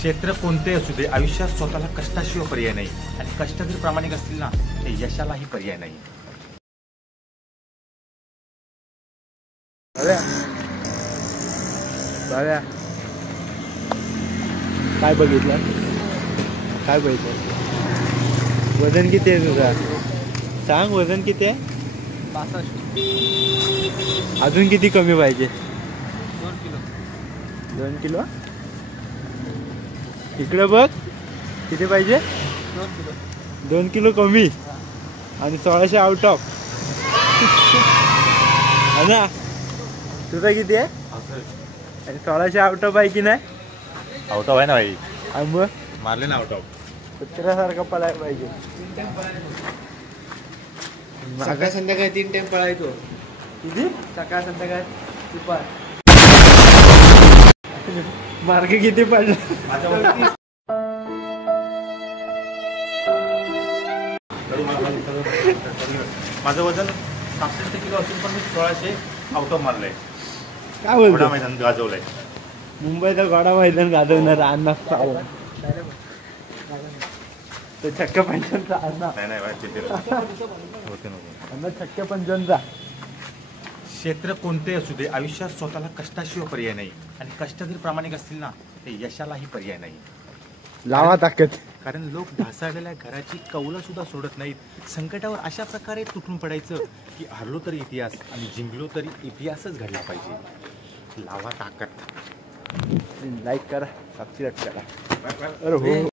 क्षेत्र कोणते असू दे, आयुष्यात स्वतःला कष्टाशिवाय पर्याय नाही आणि कष्ट जर प्रामाणिक असतील ना ते यशालाही पर्याय नाही. काय बघितलं? वजन किती आहे तुझा? सांग, वजन किती आहे? 65. अजून किती कमी पाहिजे? 2 किलो. 2 किलो? इकडे बघ, किती पाहिजे? 2 किलो. 2 किलो कमी आणि 1600 आउट ऑफ. ना तुझा किती आहे? आणि 1600 आउट ऑफ आहे की नाही? आउट ऑफ आहे ना भाई, मग मारले ना आउट ऑफ. कुत्र्यासारखं पळायला पाहिजे. सकाळ संध्याकाळी 3 टाइम पळायचो. किती? सकाळ संध्याकाळ दुपार. मार्ग किती पडला? माझं वजन 67 किलो असून पण मी 1600 आउट ऑफ मारलंय. काय बोलतो? मैदान गाजवलंय. मुंबईचा घोडा मैदान गाजवणार अण्णा सावंत. तो छक्क पंचांचा अण्णा. नाही होते अण्णा छक्क पंचांचा. क्षेत्र कोणते असू दे, आयुष्यात स्वतःला कष्टाशिवाय पर्याय नाही आणि कष्ट जर प्रामाणिक असतील ना ते यशालाही पर्याय नाही. लावा ताकद. कारण लोक ढासळलेल्या घराची कौलं सुद्धा सोडत नाहीत. संकटावर अशा प्रकारे तुटून पडायचं की हरलो तरी इतिहास आणि जिंकलो तरी इतिहासच घडला पाहिजे. लावा ताकद. लाईक करा, सबस्क्राईब करा. अरे हो.